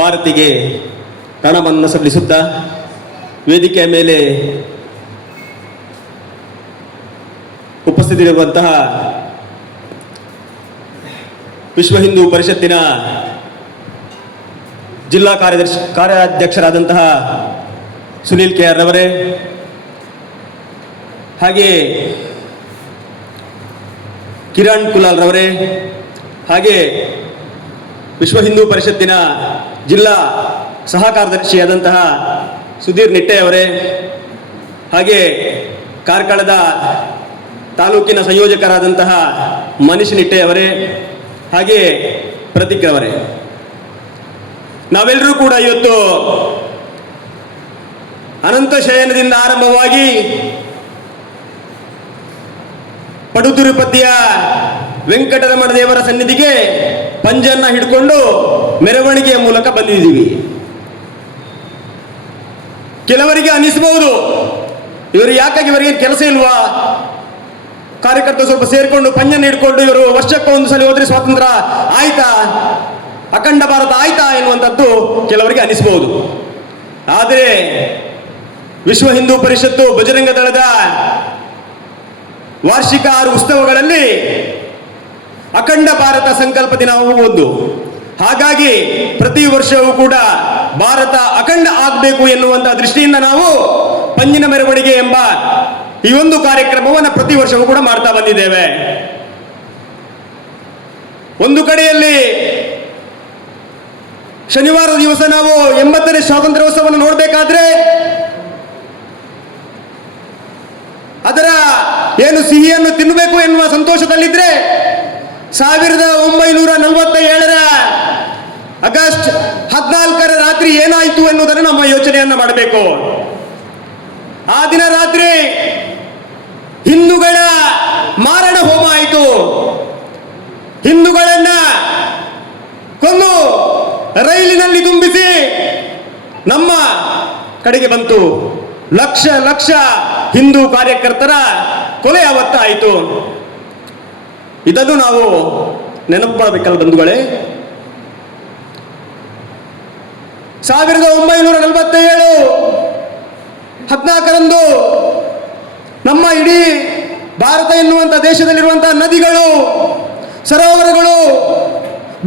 ಭಾರತಿಗೆ ಪ್ರಣಾಮವನ್ನು ಸಲ್ಲಿಸುತ್ತಾ ವೇದಿಕೆಯ ಮೇಲೆ ಉಪಸ್ಥಿತರಿರುವಂತಹ ವಿಶ್ವ ಹಿಂದೂ ಪರಿಷತ್ತಿನ ಜಿಲ್ಲಾ ಕಾರ್ಯಾಧ್ಯಕ್ಷರಾದಂತಹ ಸುನೀಲ್ ಕೆ ಆರ್ ರವರೇ, ಹಾಗೆ ಕಿರಣ್ ಕುಲಾಲ್ ರವರೇ, ಹಾಗೆ ವಿಶ್ವ ಹಿಂದೂ ಪರಿಷತ್ತಿನ ಜಿಲ್ಲಾ ಸಹ ಕಾರ್ಯದರ್ಶಿಯಾದಂತಹ ಸುಧೀರ್ ನಿಟ್ಟೆ ಅವರೇ, ಹಾಗೆ ಕಾರ್ಕಳದ ತಾಲೂಕಿನ ಸಂಯೋಜಕರಾದಂತಹ ಮನೀಶ್ ನಿಟ್ಟೆ ಅವರೇ, ಹಾಗೆ ಪ್ರತೀಕ್ ರವರೇ, ನಾವೆಲ್ಲರೂ ಕೂಡ ಇವತ್ತು ಅನಂತ ಶಯನದಿಂದ ಆರಂಭವಾಗಿ ಪಡುತಿರುಪತಿಯ ವೆಂಕಟರಮಣ ದೇವರ ಸನ್ನಿಧಿಗೆ ಪಂಜನ್ನ ಹಿಡ್ಕೊಂಡು ಮೆರವಣಿಗೆಯ ಮೂಲಕ ಬಂದಿದ್ದೀವಿ. ಕೆಲವರಿಗೆ ಅನಿಸಬಹುದು, ಇವರು ಯಾಕಾಗಿ ಇವರಿಗೆ ಕೆಲಸ ಇಲ್ವಾ, ಕಾರ್ಯಕರ್ತರು ಸ್ವಲ್ಪ ಸೇರಿಕೊಂಡು ಪಂಜನ್ನು ಹಿಡ್ಕೊಂಡು ಇವರು ವರ್ಷಕ್ಕೆ ಒಂದು ಸಲ ಹೋದ್ರೆ ಸ್ವಾತಂತ್ರ್ಯ ಆಯ್ತಾ, ಅಖಂಡ ಭಾರತ ಆಯ್ತಾ ಎನ್ನುವಂಥದ್ದು ಕೆಲವರಿಗೆ ಅನಿಸಬಹುದು. ಆದರೆ ವಿಶ್ವ ಹಿಂದೂ ಪರಿಷತ್ತು ಬಜರಂಗ ದಳದ ವಾರ್ಷಿಕ 6 ಉತ್ಸವಗಳಲ್ಲಿ ಅಖಂಡ ಭಾರತ ಸಂಕಲ್ಪ ದಿನವೂ ಒಂದು. ಹಾಗಾಗಿ ಪ್ರತಿ ವರ್ಷವೂ ಕೂಡ ಭಾರತ ಅಖಂಡ ಆಗಬೇಕು ಎನ್ನುವಂತಹ ದೃಷ್ಟಿಯಿಂದ ನಾವು ಪಂಜಿನ ಮೆರವಣಿಗೆ ಎಂಬ ಈ ಒಂದು ಕಾರ್ಯಕ್ರಮವನ್ನು ಪ್ರತಿ ವರ್ಷವೂ ಕೂಡ ಮಾಡ್ತಾ ಬಂದಿದ್ದೇವೆ. ಒಂದು ಕಡೆಯಲ್ಲಿ ಶನಿವಾರ ದಿವಸ ನಾವು 80ನೇ ಸ್ವಾತಂತ್ರ್ಯೋತ್ಸವವನ್ನು ನೋಡಬೇಕಾದ್ರೆ ಅದರ ಏನು ಸಿಹಿಯನ್ನು ತಿನ್ನಬೇಕು ಎನ್ನುವ ಸಂತೋಷದಲ್ಲಿದ್ರೆ 1947ರ ಆಗಸ್ಟ್ 14ರ ರಾತ್ರಿ ಏನಾಯಿತು ಎನ್ನುವುದನ್ನು ನಮ್ಮ ಯೋಚನೆಯನ್ನ ಮಾಡಬೇಕು. ಆ ದಿನ ರಾತ್ರಿ ಹಿಂದೂಗಳ ಮಾರಣ ಹೋಮ ಆಯಿತು. ಹಿಂದೂಗಳನ್ನ ಕೊಂದು ರೈಲಿನಲ್ಲಿ ತುಂಬಿಸಿ ನಮ್ಮ ಕಡೆಗೆ ಬಂತು. ಲಕ್ಷ ಲಕ್ಷ ಹಿಂದೂ ಕಾರ್ಯಕರ್ತರ ಕೊಲೆ ಅವತ್ತಾಯಿತು. ಇದನ್ನು ನಾವು ನೆನಪು ಮಾಡಬೇಕಲ್ಲ ಬಂಧುಗಳೇ. 1947 14ರಂದು ನಮ್ಮ ಇಡೀ ಭಾರತ ಎನ್ನುವಂಥ ದೇಶದಲ್ಲಿರುವಂತಹ ನದಿಗಳು, ಸರೋವರಗಳು,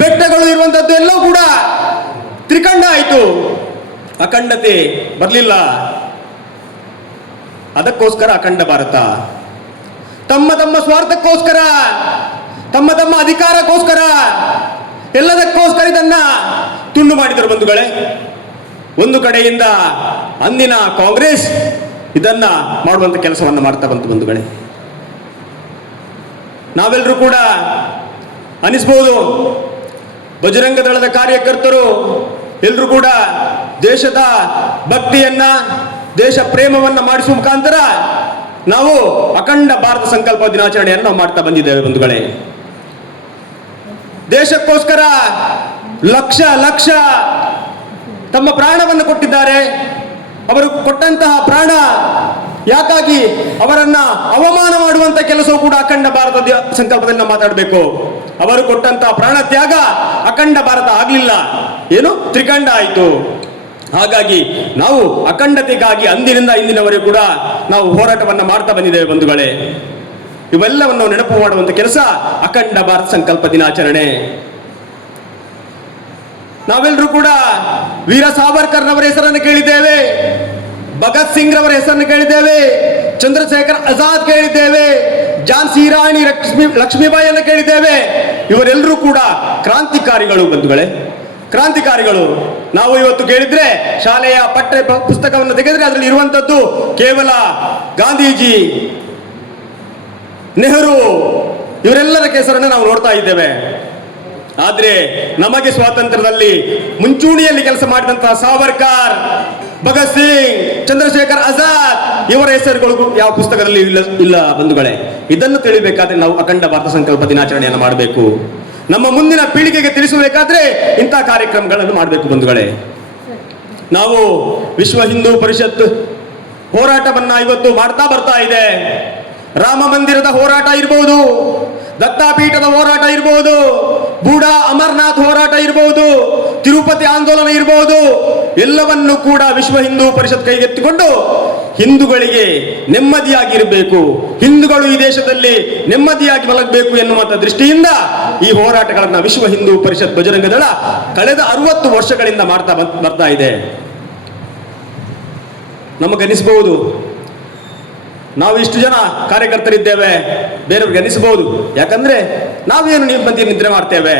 ಬೆಟ್ಟಗಳು ಇರುವಂಥದ್ದು ಎಲ್ಲವೂ ಕೂಡ ತ್ರಿಖಂಡ ಆಯಿತು. ಅಖಂಡತೆ ಬರಲಿಲ್ಲ. ಅದಕ್ಕೋಸ್ಕರ ಅಖಂಡ ಭಾರತ ತಮ್ಮ ತಮ್ಮ ಸ್ವಾರ್ಥಕ್ಕೋಸ್ಕರ, ತಮ್ಮ ತಮ್ಮ ಅಧಿಕಾರಕ್ಕೋಸ್ಕರ, ಎಲ್ಲದಕ್ಕೋಸ್ಕರ ಇದನ್ನ ತುಂಡು ಮಾಡಿದರು ಬಂಧುಗಳೇ. ಒಂದು ಕಡೆಯಿಂದ ಅಂದಿನ ಕಾಂಗ್ರೆಸ್ ಇದನ್ನ ಮಾಡುವಂತ ಕೆಲಸವನ್ನು ಮಾಡ್ತಾ ಬಂತು ಬಂಧುಗಳೇ. ನಾವೆಲ್ಲರೂ ಕೂಡ ಅನಿಸ್ಬೋದು, ಬಜರಂಗ ದಳದ ಕಾರ್ಯಕರ್ತರು ಎಲ್ಲರೂ ಕೂಡ ದೇಶದ ಭಕ್ತಿಯನ್ನ, ದೇಶ ಪ್ರೇಮವನ್ನ ಮಾಡಿಸುವ ಮುಖಾಂತರ ನಾವು ಅಖಂಡ ಭಾರತ ಸಂಕಲ್ಪ ದಿನಾಚರಣೆಯನ್ನು ನಾವು ಮಾಡ್ತಾ ಬಂದಿದ್ದೇವೆ ಬಂಧುಗಳೇ. ದೇಶಕ್ಕೋಸ್ಕರ ಲಕ್ಷ ಲಕ್ಷ ತಮ್ಮ ಪ್ರಾಣವನ್ನು ಕೊಟ್ಟಿದ್ದಾರೆ. ಅವರು ಕೊಟ್ಟಂತಹ ಪ್ರಾಣ ಯಾಕಾಗಿ ಅವರನ್ನ ಅವಮಾನ ಮಾಡುವಂತ ಕೆಲಸವೂ ಕೂಡ ಅಖಂಡ ಭಾರತ ಸಂಕಲ್ಪದಲ್ಲಿ ನಾವು ಮಾತಾಡಬೇಕು. ಅವರು ಕೊಟ್ಟಂತಹ ಪ್ರಾಣ ತ್ಯಾಗ ಅಖಂಡ ಭಾರತ ಆಗ್ಲಿಲ್ಲ, ಏನು ತ್ರಿಖಂಡ ಆಯಿತು. ಹಾಗಾಗಿ ನಾವು ಅಖಂಡತೆಗಾಗಿ ಅಂದಿನಿಂದ ಇಂದಿನವರೆಗೂ ಕೂಡ ನಾವು ಹೋರಾಟವನ್ನು ಮಾಡ್ತಾ ಬಂದಿದ್ದೇವೆ ಬಂಧುಗಳೇ. ಇವೆಲ್ಲವನ್ನು ನೆನಪು ಮಾಡುವಂತ ಕೆಲಸ ಅಖಂಡ ಭಾರತ ಸಂಕಲ್ಪ ದಿನಾಚರಣೆ. ನಾವೆಲ್ಲರೂ ಕೂಡ ವೀರ ಸಾವರ್ಕರ್ ರವರ ಹೆಸರನ್ನು ಕೇಳಿದ್ದೇವೆ, ಭಗತ್ ಸಿಂಗ್ ರವರ ಹೆಸರನ್ನು ಕೇಳಿದ್ದೇವೆ, ಚಂದ್ರಶೇಖರ್ ಆಜಾದ್ ಕೇಳಿದ್ದೇವೆ, ಝಾನ್ಸಿ ರಾಣಿ ಲಕ್ಷ್ಮೀಬಾಯಿಯನ್ನು ಕೇಳಿದ್ದೇವೆ. ಇವರೆಲ್ಲರೂ ಕೂಡ ಕ್ರಾಂತಿಕಾರಿಗಳು ಬಂಧುಗಳೇ, ಕ್ರಾಂತಿಕಾರಿಗಳು. ನಾವು ಇವತ್ತು ಕೇಳಿದ್ರೆ ಶಾಲೆಯ ಪಠ್ಯ ಪುಸ್ತಕವನ್ನು ತೆಗೆದ್ರೆ ಅದರಲ್ಲಿ ಇರುವಂತದ್ದು ಕೇವಲ ಗಾಂಧೀಜಿ, ನೆಹರು ಇವರೆಲ್ಲರ ಹೆಸರನ್ನು ನಾವು ನೋಡ್ತಾ ಇದ್ದೇವೆ. ಆದ್ರೆ ನಮಗೆ ಸ್ವಾತಂತ್ರ್ಯದಲ್ಲಿ ಮುಂಚೂಣಿಯಲ್ಲಿ ಕೆಲಸ ಮಾಡಿದಂತಹ ಸಾವರ್ಕರ್, ಭಗತ್ ಸಿಂಗ್, ಚಂದ್ರಶೇಖರ್ ಆಜಾದ್ ಇವರ ಹೆಸರುಗಳು ಯಾವ ಪುಸ್ತಕದಲ್ಲಿ ಇಲ್ಲ ಬಂಧುಗಳೇ. ಇದನ್ನು ತಿಳಿಬೇಕಾದ್ರೆ ನಾವು ಅಖಂಡ ಭಾರತ ಸಂಕಲ್ಪ ದಿನಾಚರಣೆಯನ್ನು ಮಾಡಬೇಕು. ನಮ್ಮ ಮುಂದಿನ ಪೀಳಿಗೆಗೆ ತಿಳಿಸಬೇಕಾದ್ರೆ ಇಂತಹ ಕಾರ್ಯಕ್ರಮಗಳನ್ನು ಮಾಡಬೇಕು ಬಂಧುಗಳೇ. ನಾವು ವಿಶ್ವ ಹಿಂದೂ ಪರಿಷತ್ ಹೋರಾಟವನ್ನ ಇವತ್ತು ಮಾಡ್ತಾ ಬರ್ತಾ ಇದೆ. ರಾಮ ಮಂದಿರದ ಹೋರಾಟ ಇರಬಹುದು, ದತ್ತಾಪೀಠದ ಹೋರಾಟ ಇರಬಹುದು, ಬೂಡಾ ಅಮರನಾಥ್ ಹೋರಾಟ ಇರಬಹುದು, ತಿರುಪತಿ ಆಂದೋಲನ ಇರಬಹುದು, ಎಲ್ಲವನ್ನೂ ಕೂಡ ವಿಶ್ವ ಹಿಂದೂ ಪರಿಷತ್ ಕೈಗೆತ್ತಿಕೊಂಡು ಹಿಂದೂಗಳಿಗೆ ನೆಮ್ಮದಿಯಾಗಿರಬೇಕು, ಹಿಂದೂಗಳು ಈ ದೇಶದಲ್ಲಿ ನೆಮ್ಮದಿಯಾಗಿ ಮಲಗಬೇಕು ಎನ್ನುವಂಥ ದೃಷ್ಟಿಯಿಂದ ಈ ಹೋರಾಟಗಳನ್ನು ವಿಶ್ವ ಹಿಂದೂ ಪರಿಷತ್ ಬಜರಂಗ ದಳ ಕಳೆದ 60 ವರ್ಷಗಳಿಂದ ಬರ್ತಾ ಇದೆ. ನಮಗನಿಸಬಹುದು ನಾವು ಇಷ್ಟು ಜನ ಕಾರ್ಯಕರ್ತರಿದ್ದೇವೆ, ಬೇರೆಯವ್ರಿಗೆ ಅನಿಸಬಹುದು, ಯಾಕಂದ್ರೆ ನಾವೇನು ನಿಮ್ಮಂತೆ ನಿದ್ರೆ ಮಾಡ್ತೇವೆ.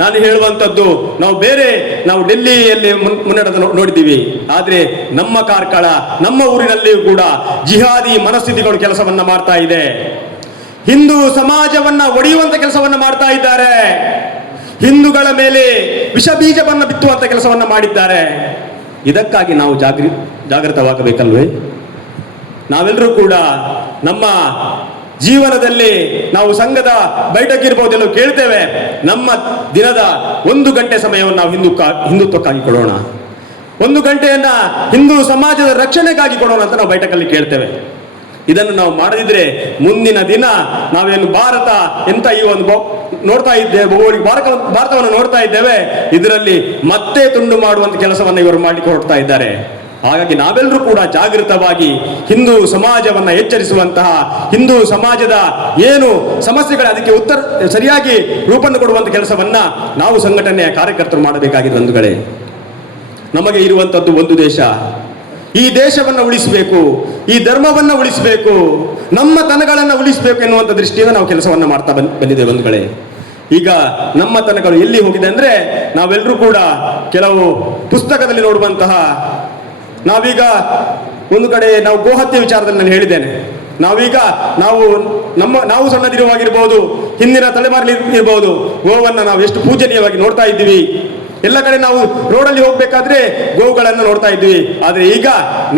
ನಾನು ಹೇಳುವಂಥದ್ದು ನಾವು ಡೆಲ್ಲಿಯಲ್ಲಿ ಮುನ್ನಡೆದ ನೋಡಿದ್ದೀವಿ. ಆದರೆ ನಮ್ಮ ಕಾರ್ಕಳ, ನಮ್ಮ ಊರಿನಲ್ಲಿಯೂ ಕೂಡ ಜಿಹಾದಿ ಮನಸ್ಥಿತಿಗಳು ಕೆಲಸವನ್ನ ಮಾಡ್ತಾ ಇದೆ. ಹಿಂದೂ ಸಮಾಜವನ್ನ ಒಡೆಯುವಂತ ಕೆಲಸವನ್ನ ಮಾಡ್ತಾ ಇದ್ದಾರೆ. ಹಿಂದೂಗಳ ಮೇಲೆ ವಿಷ ಬೀಜವನ್ನ ಬಿತ್ತುವಂತ ಕೆಲಸವನ್ನ ಮಾಡಿದ್ದಾರೆ. ಇದಕ್ಕಾಗಿ ನಾವು ಜಾಗೃತವಾಗಬೇಕಲ್ವೇ? ನಾವೆಲ್ಲರೂ ಕೂಡ ನಮ್ಮ ಜೀವನದಲ್ಲಿ ನಾವು ಸಂಘದ ಬೈಠಕ್ಕಿರ್ಬೋದೆಲ್ಲ ಕೇಳ್ತೇವೆ, ನಮ್ಮ ದಿನದ 1 ಗಂಟೆ ಸಮಯವನ್ನು ನಾವು ಹಿಂದುತ್ವಕ್ಕಾಗಿ ಕೊಡೋಣ, 1 ಗಂಟೆಯನ್ನ ಹಿಂದೂ ಸಮಾಜದ ರಕ್ಷಣೆಗಾಗಿ ಕೊಡೋಣ ಅಂತ ನಾವು ಬೈಠಕಲ್ಲಿ ಕೇಳ್ತೇವೆ. ಇದನ್ನು ನಾವು ಮಾಡದಿದ್ರೆ ಮುಂದಿನ ದಿನ ನಾವೇನು ಭಾರತ ಎಂತ ಈ ಒಂದು ನೋಡ್ತಾ ಇದ್ದೇವೆ, ಭಾರತವನ್ನು ನೋಡ್ತಾ ಇದ್ದೇವೆ, ಇದರಲ್ಲಿ ಮತ್ತೆ ತುಂಡು ಮಾಡುವಂತ ಕೆಲಸವನ್ನು ಇವರು ಮಾಡಲಿಕ್ಕೆ ಹೊರಡ್ತಾ ಇದ್ದಾರೆ. ಹಾಗಾಗಿ ನಾವೆಲ್ಲರೂ ಕೂಡ ಜಾಗೃತವಾಗಿ ಹಿಂದೂ ಸಮಾಜವನ್ನ ಎಚ್ಚರಿಸುವಂತಹ, ಹಿಂದೂ ಸಮಾಜದ ಏನು ಸಮಸ್ಯೆಗಳು ಅದಕ್ಕೆ ಸರಿಯಾಗಿ ರೂಪನ್ನು ಕೊಡುವಂತ ಕೆಲಸವನ್ನ ನಾವು ಸಂಘಟನೆಯ ಕಾರ್ಯಕರ್ತರು ಮಾಡಬೇಕಾಗಿದೆ. ಬಂಧುಗಳೇ, ನಮಗೆ ಇರುವಂತದ್ದು ಒಂದು ದೇಶ, ಈ ದೇಶವನ್ನ ಉಳಿಸಬೇಕು, ಈ ಧರ್ಮವನ್ನ ಉಳಿಸಬೇಕು, ನಮ್ಮ ತನಗಳನ್ನ ಉಳಿಸಬೇಕು ಎನ್ನುವಂತ ದೃಷ್ಟಿಯಿಂದ ನಾವು ಕೆಲಸವನ್ನ ಮಾಡ್ತಾ ಬಂದಿದ್ದೇವೆ. ಬಂಧುಗಳೇ, ಈಗ ನಮ್ಮ ತನಗಳು ಎಲ್ಲಿ ಹೋಗಿದೆ ಅಂದ್ರೆ, ನಾವೆಲ್ಲರೂ ಕೂಡ ಕೆಲವು ಪುಸ್ತಕದಲ್ಲಿ ನೋಡುವಂತಹ, ನಾವೀಗ ಒಂದು ಕಡೆ ನಾವು ಗೋಹತ್ಯೆ ವಿಚಾರದಲ್ಲಿ ನಾನು ಹೇಳಿದ್ದೇನೆ, ನಾವು ಸಣ್ಣದಿರುವಾಗಿರ್ಬೋದು, ಹಿಂದಿನ ತಲೆಮಾರಲ್ಲಿ ಇರ್ಬೋದು, ಗೋವನ್ನ ನಾವು ಎಷ್ಟು ಪೂಜನೀಯವಾಗಿ ನೋಡ್ತಾ ಇದ್ದೀವಿ. ಎಲ್ಲ ಕಡೆ ನಾವು ರೋಡಲ್ಲಿ ಹೋಗ್ಬೇಕಾದ್ರೆ ಗೋವುಗಳನ್ನು ನೋಡ್ತಾ ಇದ್ವಿ. ಆದ್ರೆ ಈಗ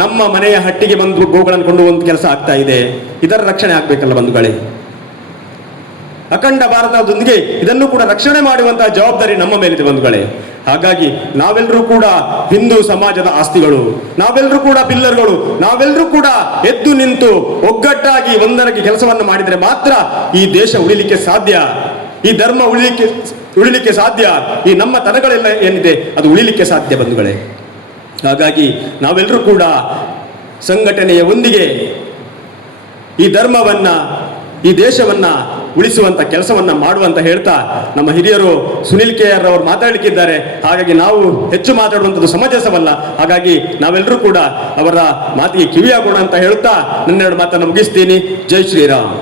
ನಮ್ಮ ಮನೆಯ ಹಟ್ಟಿಗೆ ಬಂದು ಗೋವುಗಳನ್ನು ಕೊಂಡು ಹೋಗುವಂತ ಕೆಲಸ ಆಗ್ತಾ ಇದೆ. ಇದರ ರಕ್ಷಣೆ ಆಗ್ಬೇಕಲ್ಲ ಬಂಧುಗಳೇ. ಅಖಂಡ ಭಾರತದೊಂದಿಗೆ ಇದನ್ನು ಕೂಡ ರಕ್ಷಣೆ ಮಾಡುವಂತಹ ಜವಾಬ್ದಾರಿ ನಮ್ಮ ಮೇಲಿದೆ ಬಂಧುಗಳೇ. ಹಾಗಾಗಿ ನಾವೆಲ್ಲರೂ ಕೂಡ ಹಿಂದೂ ಸಮಾಜದ ಆಸ್ತಿಗಳು, ನಾವೆಲ್ಲರೂ ಕೂಡ ಪಿಲ್ಲರ್ಗಳು, ನಾವೆಲ್ಲರೂ ಕೂಡ ಎದ್ದು ನಿಂತು ಒಗ್ಗಟ್ಟಾಗಿ ಒಂದರಾಗಿ ಕೆಲಸವನ್ನು ಮಾಡಿದರೆ ಮಾತ್ರ ಈ ದೇಶ ಉಳಿಲಿಕ್ಕೆ ಸಾಧ್ಯ, ಈ ಧರ್ಮ ಉಳಿಲಿಕ್ಕೆ ಸಾಧ್ಯ, ಈ ನಮ್ಮ ತನಗಳೆಲ್ಲ ಏನಿದೆ ಅದು ಉಳಿಲಿಕ್ಕೆ ಸಾಧ್ಯ ಬಂಧುಗಳೇ. ಹಾಗಾಗಿ ನಾವೆಲ್ಲರೂ ಕೂಡ ಸಂಘಟನೆಯ ಒಂದಿಗೆ ಈ ಧರ್ಮವನ್ನ, ಈ ದೇಶವನ್ನ ಉಳಿಸುವಂತ ಕೆಲಸವನ್ನ ಮಾಡುವಂತ ಹೇಳ್ತಾ, ನಮ್ಮ ಹಿರಿಯರು ಸುನಿಲ್ KR ಅವರು ಮಾತಾಡಲಿಕ್ಕಿದ್ದಾರೆ. ಹಾಗಾಗಿ ನಾವು ಹೆಚ್ಚು ಮಾತಾಡುವಂಥದ್ದು ಸಮಂಜಸವಲ್ಲ. ಹಾಗಾಗಿ ನಾವೆಲ್ಲರೂ ಕೂಡ ಅವರ ಮಾತಿಗೆ ಕಿವಿಯಾಗೋಣ ಅಂತ ಹೇಳ್ತಾ ನನ್ನೆರಡು ಮಾತನ್ನು ಮುಗಿಸ್ತೀನಿ. ಜೈ ಶ್ರೀರಾಮ್.